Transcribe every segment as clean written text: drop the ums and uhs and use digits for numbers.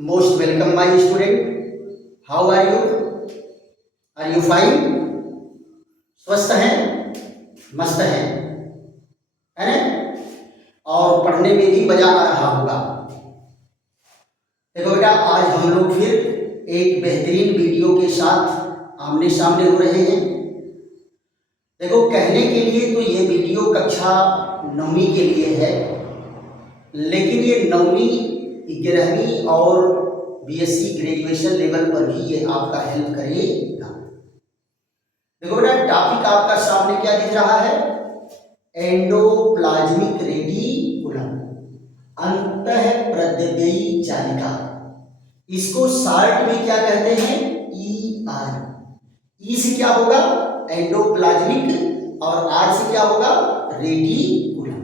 Most welcome my student. How are you? Are you fine? स्वस्थ हैं, मस्त हैं, है ना? और पढ़ने में भी मजा आ रहा होगा। देखो बेटा, आज हम लोग फिर एक बेहतरीन वीडियो के साथ आमने सामने हो रहे हैं। देखो, कहने के लिए तो ये वीडियो कक्षा 9वीं के लिए है, लेकिन ये 9वीं 11वीं और बीएससी ग्रेजुएशन लेवल पर भी ये आपका हेल्प करेगा। देखो बेटा, टॉपिक आपका सामने क्या दिख रहा है? एंडोप्लाज्मिक रेटिकुलम, अंतःप्रद्रव्यी जालिका। इसको शॉर्ट में क्या कहते हैं? ER। ई से क्या होगा? एंडोप्लाज्मिक, और आर से क्या होगा? रेटिकुलम।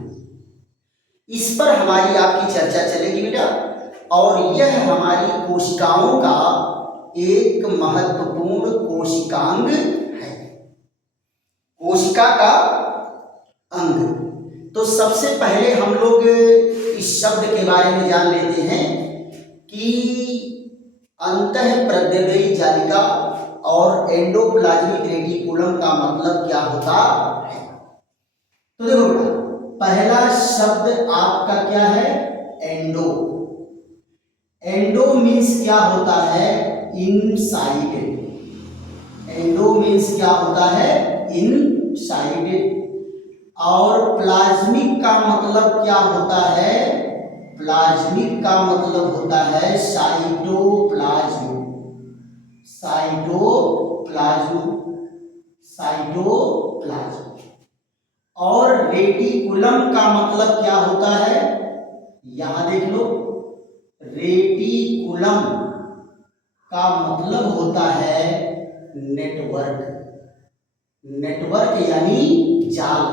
इस पर हमारी आपकी चर्चा चलेगी बेटा, और यह हमारी कोशिकाओं का एक महत्वपूर्ण कोशिकांग है, कोशिका का अंग। तो सबसे पहले हम लोग इस शब्द के बारे में जान लेते हैं कि अंतःप्रद्रव्यी जालिका और एंडोप्लाज्मिक रेटिकुलम का मतलब क्या होता है। तो देखो बेटा, पहला शब्द आपका क्या है? एंडो। एंडो मीन्स क्या होता है? इनसाइड। एंडो मीन्स क्या होता है? इनसाइड। और प्लाज्मिक का मतलब क्या होता है? प्लाज्मिक का मतलब होता है साइटोप्लाज्म। Cytoplasm, cytoplasm. और रेटिकुलम का मतलब क्या होता है? यहां देख लो, रेटिकुलम का मतलब होता है नेटवर्क। नेटवर्क यानी जाल।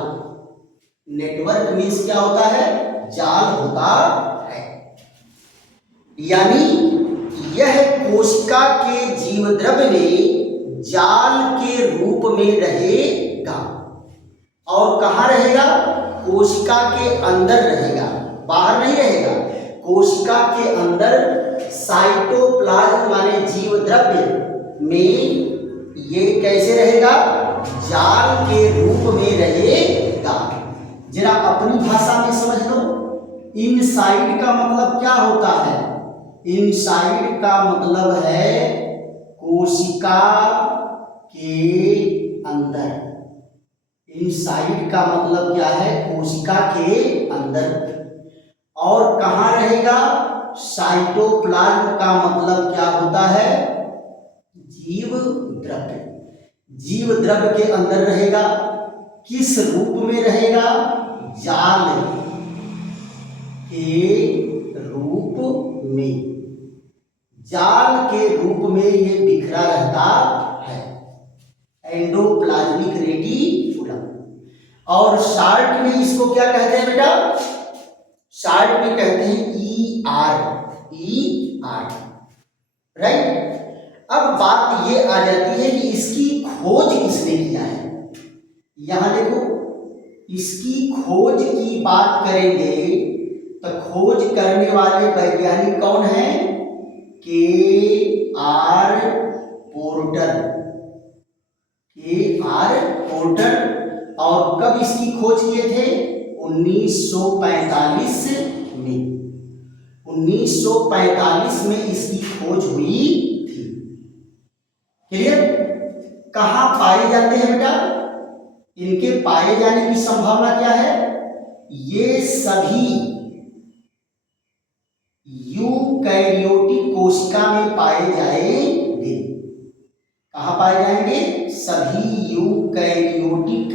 नेटवर्क मीन्स क्या होता है? जाल होता है। यानी यह कोशिका के जीवद्रव्य में जाल के रूप में रहेगा। और कहाँ रहेगा? कोशिका के अंदर रहेगा, बाहर नहीं रहेगा। कोशिका के अंदर साइटोप्लाज्म माने जीवद्रव्य में ये कैसे रहेगा? जाल के रूप में रहेगा। जरा अपनी भाषा में समझ लो, इनसाइड का मतलब क्या होता है? इनसाइड का मतलब है कोशिका के अंदर। इनसाइड का मतलब क्या है? कोशिका के अंदर। और कहाँ रहेगा? साइटोप्लाज्म का मतलब क्या होता है? जीव द्रव्य। जीव द्रव्य के अंदर रहेगा। किस रूप में रहेगा? जाल के रूप में। जाल के रूप में ये बिखरा रहता है, एंडोप्लाज्मिक रेटिकुलम। और शॉर्ट में इसको क्या कहते हैं बेटा? शॉर्ट में कहते हैं ER। ER, right. अब बात ये आ जाती है कि इसकी खोज किसने किया है। यहां देखो, इसकी खोज की बात करेंगे तो खोज करने वाले वैज्ञानिक कौन हैं? KR porter. KR porter. और कब इसकी खोज किए थे? 1945 में। 1945 में इसकी खोज हुई थी। क्लियर? कहां पाए जाते हैं बेटा? इनके पाए जाने की संभावना क्या है? ये सभी यूकैरियोटिक कोशिका में पाए जाएंगे। कहां पाए जाएंगे? सभी यूकैरियोटिक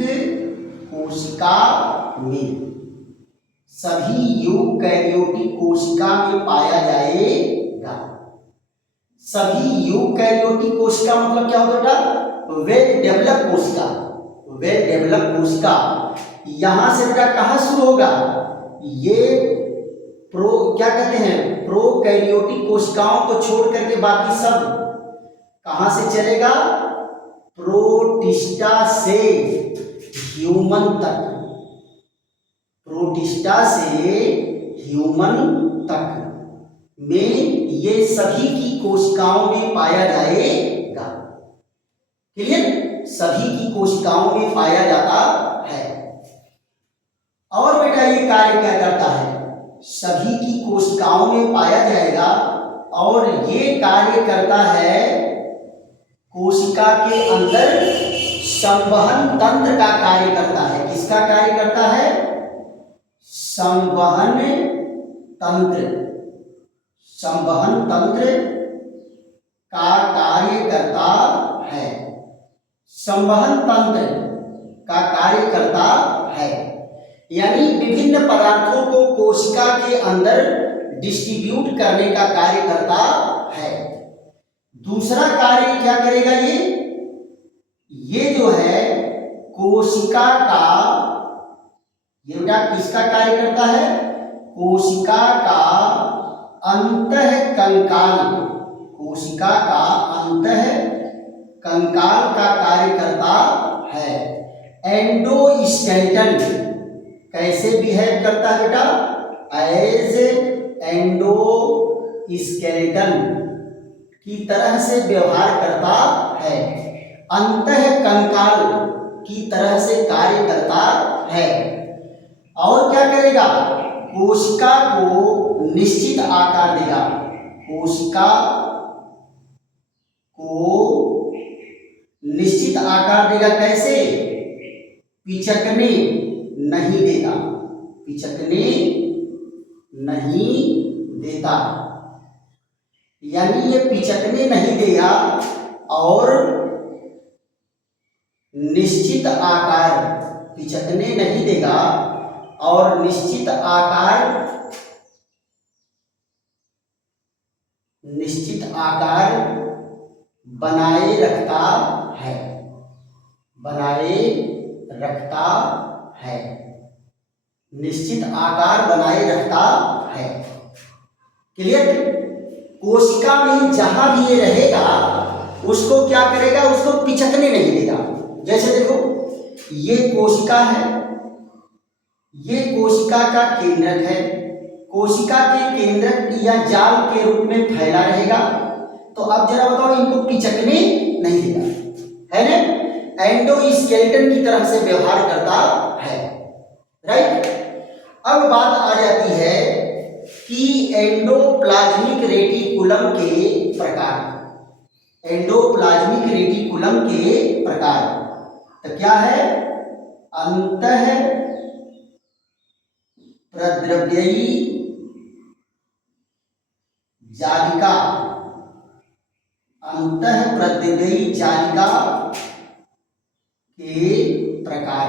कोशिका में। सभी यूकैरियोटिक कोशिका में पाया जाएगा। सभी यूकैरियोटिक कोशिका मतलब क्या होता है बेटा? वेल डेवलप कोशिका। वेल डेवलप कोशिका। यहां से बेटा कहां शुरू होगा? ये क्या कहते हैं? प्रोकैरियोटिक कोशिकाओं को छोड़ करके बाकी सब कहां से चलेगा? प्रोटिस्टा से ह्यूमन तक। प्रोटिस्टा से ह्यूमन तक में ये सभी की कोशिकाओं में पाया जाएगा। क्लियर? सभी की कोशिकाओं में पाया जाता है। और बेटा ये कार्य क्या करता है? सभी की कोशिकाओं में पाया जाएगा और ये कार्य करता है कोशिका के अंदर संवहन तंत्र का कार्य करता है। किसका कार्य करता है? संवहन तंत्र। संवहन तंत्र का कार्य करता है। संवहन तंत्र का कार्य करता है, यानी विभिन्न पदार्थों को कोशिका के अंदर डिस्ट्रीब्यूट करने का कार्य करता है। दूसरा कार्य क्या करेगा? ये जो है कोशिका का, ये बेटा किसका कार्य करता है? कोशिका का अंतःकंकाल, कोशिका का अंतःकंकाल का कार्य करता है। एंडोस्केलेटन कैसे बिहेव करता है बेटा? एज एंडोस्केलेटन की तरह से व्यवहार करता है, अंतःकंकाल की तरह से कार्य करता है। और क्या करेगा? कोशिका को निश्चित आकार देगा। कोशिका को निश्चित आकार देगा। कैसे? पिचकने नहीं देगा, पिचकने नहीं देता, यानी ये पिचकने नहीं देगा और निश्चित आकार, पिचकने नहीं देगा और निश्चित आकार बनाए रखता है, बनाए रखता है, निश्चित आकार बनाए रखता है। क्लियर? कोशिका में जहां भी ये रहेगा उसको क्या करेगा? उसको पिचकने नहीं देगा। जैसे देखो ये कोशिका है, ये कोशिका का केंद्रक है, कोशिका के केंद्रक या जाल के रूप में फैला रहेगा। तो अब जरा बताओ, इनको पिचकने नहीं देगा, है ना? एंडोस्केलेटन की तरह से व्यवहार करता है। राइट? अब बात आ जाती है कि एंडोप्लाज्मिक रेटिकुलम के प्रकार। एंडोप्लाज्मिक रेटिकुलम के प्रकार तो क्या है? अंतः प्रद्रव्ययी जालिका, अंतः प्रद्रव्ययी जालिका के प्रकार,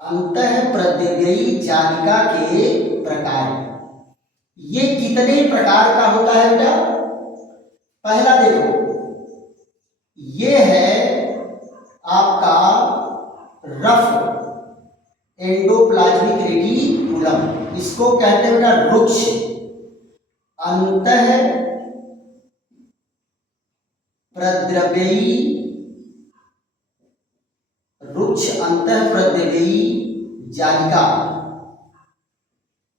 अंतः प्रद्रव्ययी जालिका के प्रकार। ये कितने प्रकार का होता है बेटा? पहला देखो, ये है आपका रफ एंडोप्लाज्मिक रेटिकुलम, इसको कहते हैं बेटा रुक्ष अंतः प्रद्रव्ययी, रुक्ष अंतः प्रद्रव्ययी जालिका,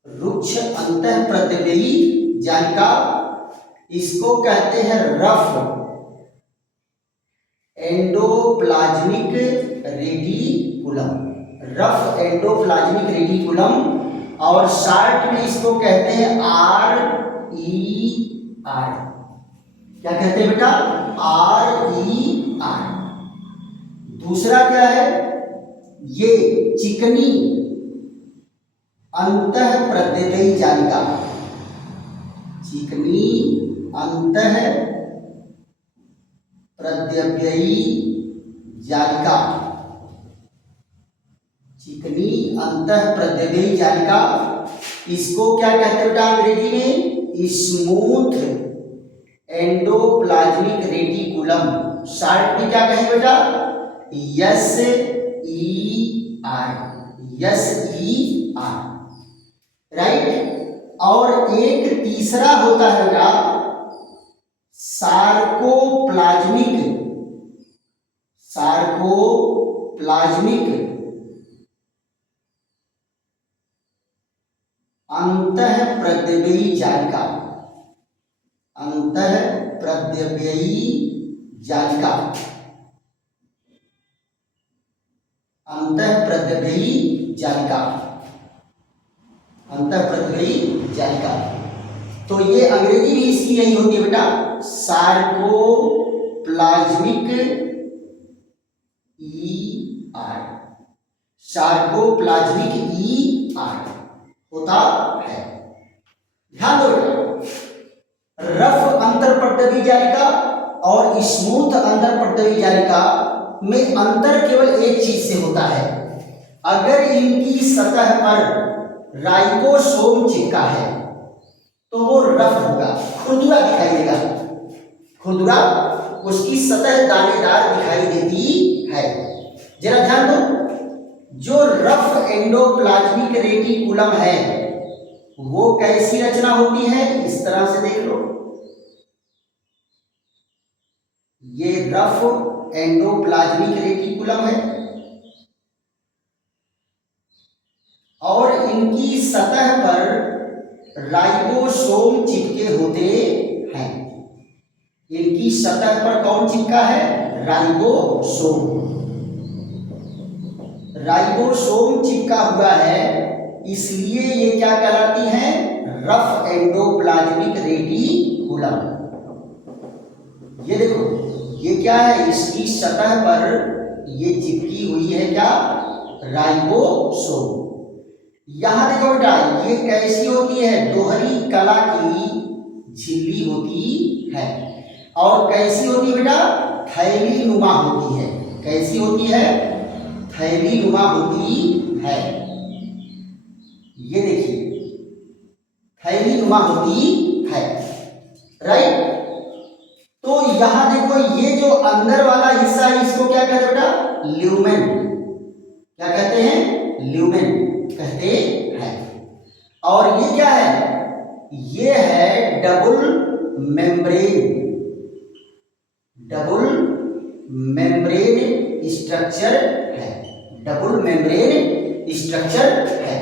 रुक्ष अंतः प्रद्रव्ययी जालिका, इसको कहते हैं rough endoplasmic reticulum, rough endoplasmic reticulum. और शॉर्ट में इसको कहते हैं RER। क्या कहते हैं बेटा? RER। दूसरा क्या है? ये चिकनी अंतः प्रद्रव्ययी जालिका, चिकनी अंतः प्रद्रव्ययी जालिका, चिकनी अंतः प्रद्रव्ययी जालिका, इसको क्या कहते हैं बेटा अंग्रेजी में? Smooth endoplasmic reticulum. शॉर्ट में क्या कहेंगे बेटा? SER। राइट? और एक तीसरा होता है बेटा सार्कोप्लाज्मिक, सार्कोप्लाज्मिक अंतःप्रद्रव्यी जालिका, अंतःप्रद्रव्यी जालिका, अंतःप्रद्रव्यी जालिका, अंतःप्रद्रव्यी जालिका। तो ये अंग्रेजी भी इसकी यही होती है बेटा, सार्कोप्लाज्मिक ER, सार्कोप्लाज्मिक ER होता है। ध्यान दो बेटा, रफ अंतरपर्दवी जालिका और स्मूथ अंतरपर्दवी जालिका में अंतर केवल एक चीज से होता है, अगर इनकी सतह पर राइबोसोम चिपका है तो वो रफ होगा, खुरदुरा दिखाई देगा, खुरदुरा, उसकी सतह दानेदार दिखाई देती है। जरा ध्यान दो, जो रफ एंडोप्लाज्मिक रेटिकुलम है वो कैसी रचना होती है, इस तरह से देख लो, ये रफ एंडोप्लाज्मिक रेटिकुलम है और इनकी सतह पर राइबोसोम चिपके होते हैं। इनकी सतह पर कौन चिपका है, राइबोसोम, राइबोसोम चिपका हुआ है, इसलिए ये क्या कहलाती हैं, रफ एंडोप्लाज्मिक रेटिकुलम। ये देखो, ये क्या है, इसकी सतह पर ये चिपकी हुई है क्या, राइबोसोम। यहां देखो बेटा, ये कैसी होती है, दोहरी कला की झिल्ली होती है और कैसी होती है बेटा, थैली नुमा होती है। कैसी होती है, थैली नुमा होती है। ये देखिए, थैली नुमा होती है, राइट। तो यहां देखो, ये जो अंदर वाला हिस्सा है इसको क्या कहते हैं बेटा, ल्यूमेन। क्या कहते हैं, ल्यूमेन कहते हैं। और ये क्या है, ये है double membrane, double membrane structure है, डबल मेम्ब्रेन स्ट्रक्चर है।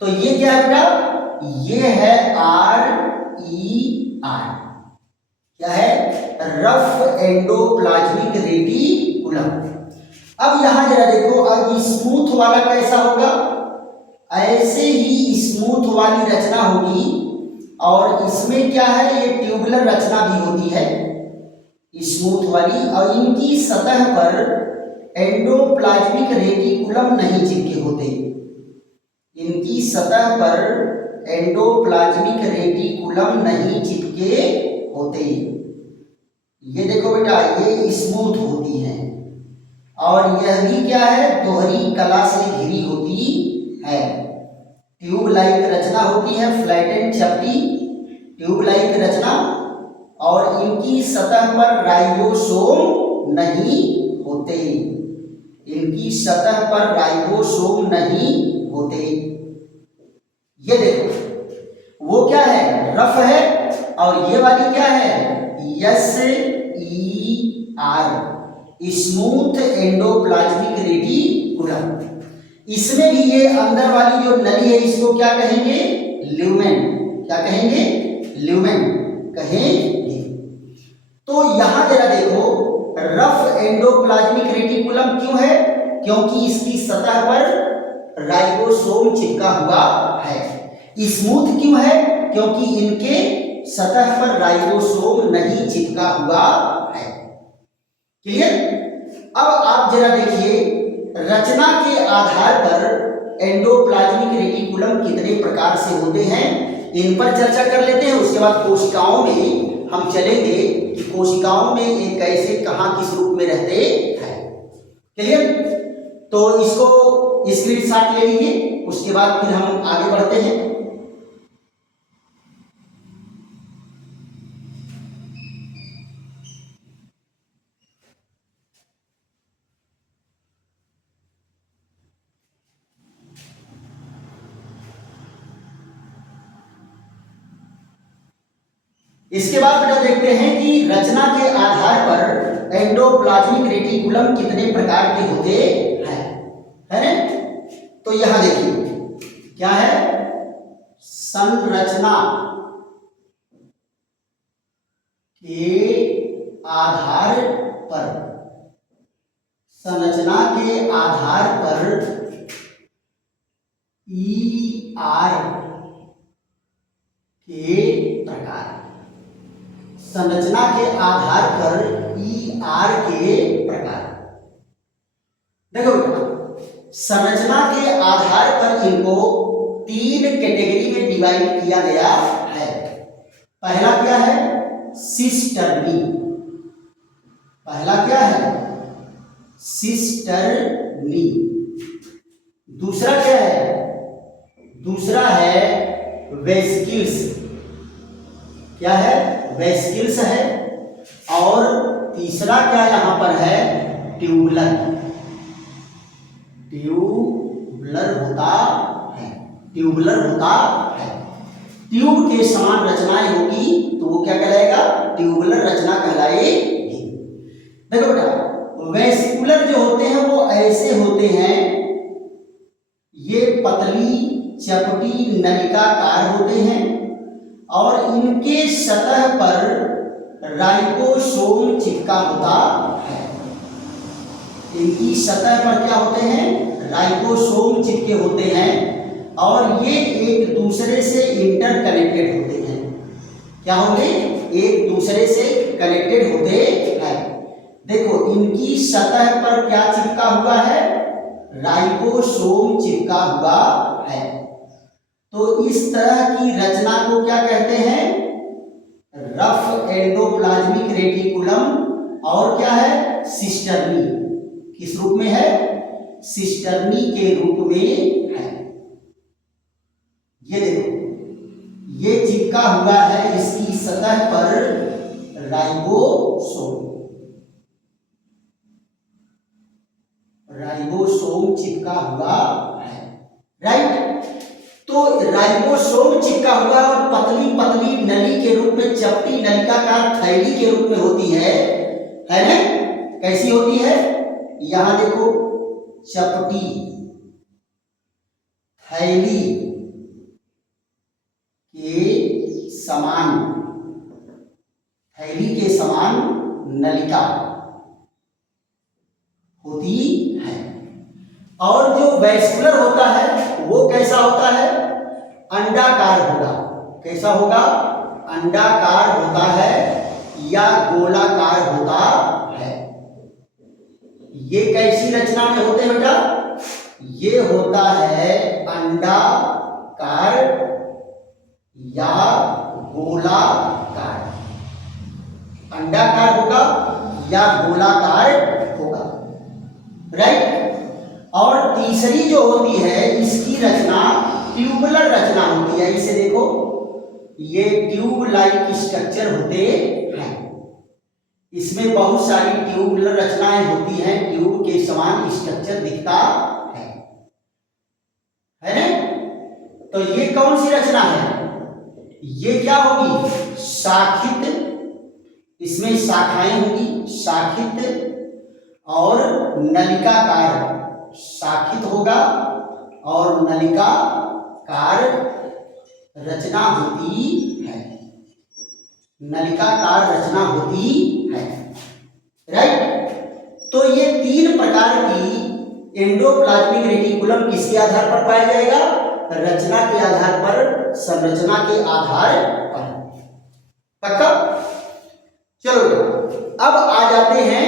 तो ये क्या है बेटा, ये है RER, क्या है, रफ एंडोप्लाज्मिक रेटिकुलम। अब यहां जरा देखो, अब स्मूथ वाला कैसा होगा, ऐसे ही स्मूथ वाली रचना होगी और इसमें क्या है, ये ट्यूबुलर रचना भी होती है स्मूथ वाली, और इनकी सतह पर एंडोप्लाज्मिक रेटिकुलम नहीं चिपके होते, इनकी सतह पर एंडोप्लाज्मिक रेटिकुलम नहीं चिपके होते। ये देखो बेटा, ये स्मूथ होती है और यह भी क्या है, दोहरी कला से घिरी होती है, ट्यूब लाइक रचना होती है, फ्लैटेंड चपटी ट्यूब लाइक रचना, और इनकी सतह पर राइबोसोम नहीं होते, इनकी सतह पर राइबोसोम नहीं होते। ये देखो, वो क्या है, रफ है, और ये वाली क्या है, SER, स्मूथ एंडोप्लाज्मिक रेटिकुलम। इसमें भी ये अंदर वाली जो नली है इसको क्या कहेंगे, ल्यूमेन। क्या कहेंगे, ल्यूमेन कहेंगे। तो यहां जरा देखो, रफ एंडोप्लाज्मिक रेटिकुलम क्यों है, क्योंकि इसकी सतह पर राइबोसोम चिपका हुआ है। स्मूथ क्यों है, क्योंकि इनके सतह पर राइबोसोम नहीं चिपका हुआ है। क्लियर। अब आप जरा देखिए, रचना के आधार पर एंडोप्लाज्मिक रेटिकुलम कितने प्रकार से होते हैं, इन पर चर्चा कर लेते हैं। उसके बाद कोशिकाओं में हम चलेंगे कि कोशिकाओं में ये कैसे, कहां, किस रूप में रहते हैं। क्लियर। तो इसको स्क्रीनशॉट ले लीजिए, उसके बाद फिर हम आगे बढ़ते हैं। इसके बाद बेटा देखते हैं कि रचना के आधार पर एंडोप्लाज्मिक रेटिकुलम कितने प्रकार के होते हैं, है ना। तो यहां देखिए क्या है, संरचना के आधार पर, संरचना के आधार पर ER के प्रकार, संरचना के आधार पर ER के प्रकार। देखो बेटा, संरचना के आधार पर इनको 3 कैटेगरी में डिवाइड किया गया है। पहला क्या है? सिस्टर्नी। पहला क्या है? सिस्टर्नी। दूसरा क्या है? दूसरा है वेसिकल्स। क्या है? वेसिकल्स है। और तीसरा क्या यहां पर है? ट्यूबुलर। ट्यूबुलर होता है, ट्यूबुलर होता है। ट्यूब के समान रचनाएं होगी तो वो क्या कहलाएगा? ट्यूबुलर रचना कहलाएगी। देखो बेटा, वेसिकुलर जो होते हैं वो ऐसे होते हैं, ये पतली चपटी नलिकाकार होते हैं और इनके सतह पर राइबोसोम चिपका होता है। इनकी सतह पर क्या होते हैं? राइबोसोम चिपके होते हैं और ये एक दूसरे से इंटरकनेक्टेड होते हैं। क्या होंगे? एक दूसरे से कनेक्टेड होते हैं। देखो, इनकी सतह पर क्या चिपका हुआ है? राइबोसोम चिपका हुआ है। तो इस तरह की रचना को क्या कहते हैं? Rough endoplasmic reticulum. और क्या है? सिस्टर्नी। किस रूप में है? सिस्टर्नी के रूप में है। ये देखो, ये चिपका हुआ है इसकी सतह पर राइबोसोम। राइबोसोम चिपका हुआ है, राइट। तो राइबोसोम चिपका हुआ और पतली पतली नली के रूप में, चपटी नलिकाकार थैली के रूप में होती है ना? कैसी होती है? यहां देखो, चपटी थैली के समान, थैली के समान नलिका होती है। और जो वेस्कुलर होता है वो कैसा होता है? अंडाकार होगा। कैसा होगा? अंडाकार होता है या गोलाकार होता है। ये कैसी रचना में होते हैं बेटा? ये होता है अंडाकार या गोलाकार। अंडाकार होगा या गोलाकार होगा, राइट। और तीसरी जो होती है इसकी रचना ट्यूबुलर रचना होती है। इसे देखो, ये ट्यूब लाइक स्ट्रक्चर होते हैं। इसमें बहुत सारी ट्यूबुलर रचनाएं होती हैं, ट्यूब के समान स्ट्रक्चर दिखता है ना? तो ये कौन सी रचना है? ये क्या होगी? शाखित। इसमें शाखाएं होंगी, शाखित और नलिकाकार। शाखित होगा और नलिकाकार रचना होती है। नलिकाकार रचना होती है, राइट। तो ये 3 प्रकार की एंडोप्लाज्मिक रेटिकुलम किसके आधार पर पाया जाएगा? रचना के आधार पर, संरचना के आधार पर। पक्का? चलो, अब आ जाते हैं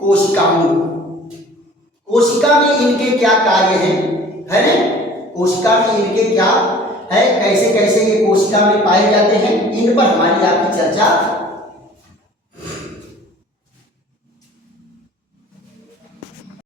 कोशिकाओं। कोशिका में इनके क्या कार्य हैं, है ना? कोशिका में इनके क्या है, कैसे कैसे ये कोशिका में पाए जाते हैं, इन पर हमारी आपकी चर्चा